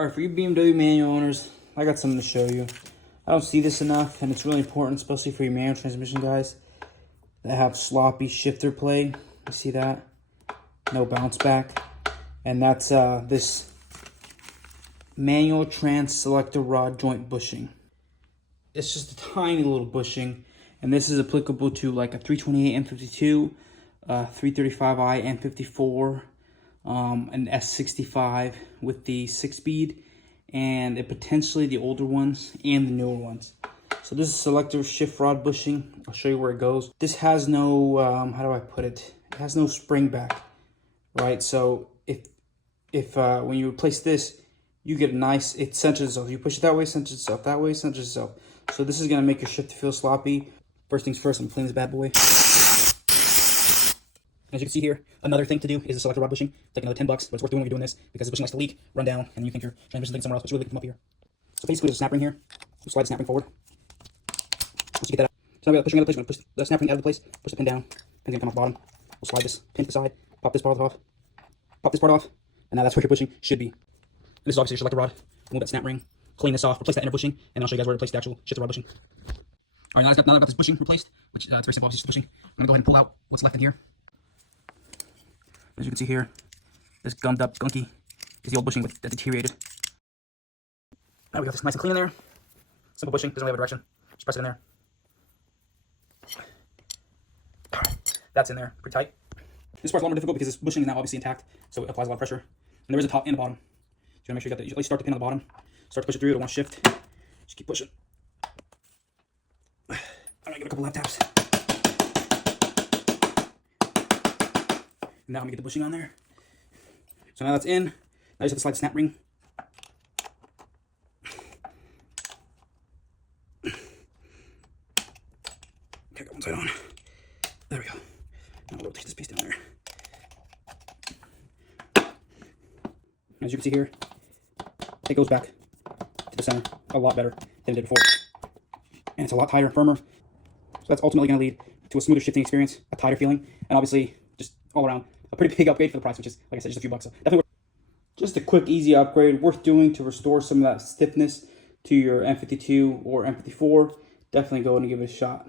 All right, for you BMW manual owners, I got something to show you. I don't see this enough, and it's really important, especially for your manual transmission guys that have sloppy shifter play. You see that? No bounce back. And that's this manual trans selector rod joint bushing. It's just a tiny little bushing, and this is applicable to like a 328 M52, 335i M54, an S65 with the 6-speed, and potentially the older ones and the newer ones. So this is selector shift rod bushing. I'll show you where it goes. This has no, how do I put it? It has no spring back, right? So if when you replace this, you get a nice, it centers itself. You push it that way, centers itself. That way, centers itself. So this is gonna make your shift feel sloppy. First things first, I'm gonna clean this bad boy. As you can see here, another thing to do is the selector rod bushing. It's like another $10, but it's worth doing when you're doing this because the bushing likes to leak, run down, and you think your transmission's leaking somewhere else, but it's really leaking from up here. So basically, there's a snap ring here. You slide the snap ring forward. Once you get that out, so now we got pushing out of the place. We're gonna push the snap ring out of the place, push the pin down. Pin's gonna come off the bottom. We'll slide this pin to the side, pop this part off, and now that's where your bushing should be. And this is obviously your selector rod. Remove that snap ring, clean this off, replace that inner bushing, and I'll show you guys where to replace the actual shifter rod bushing. All right, now that I've got this bushing replaced, which it's very simple, obviously just bushing. I'm gonna go ahead and pull out what's left in here. As you can see here, this gummed up gunky is the old bushing that deteriorated. Now we got this nice and clean in there. Simple bushing, doesn't really have a direction. Just press it in there. That's in there, pretty tight. This part's a lot more difficult because this bushing is now obviously intact, so it applies a lot of pressure. And there is a top and a bottom. So you gotta make sure you got at least start the pin on the bottom. Start to push it through, it won't shift. Just keep pushing. I'm gonna give it a couple lap taps. Now I'm gonna get the bushing on there. So now that's in. Now I just have to slide the snap ring. Okay, got one side on. There we go. Now we'll rotate this piece down there. As you can see here, it goes back to the center a lot better than it did before. And it's a lot tighter, firmer. So that's ultimately gonna lead to a smoother shifting experience, a tighter feeling, and obviously just all around a pretty big upgrade for the price, which is, like I said, just a few bucks. So definitely worth. Just a quick, easy upgrade, worth doing to restore some of that stiffness to your M52 or M54. Definitely go and give it a shot.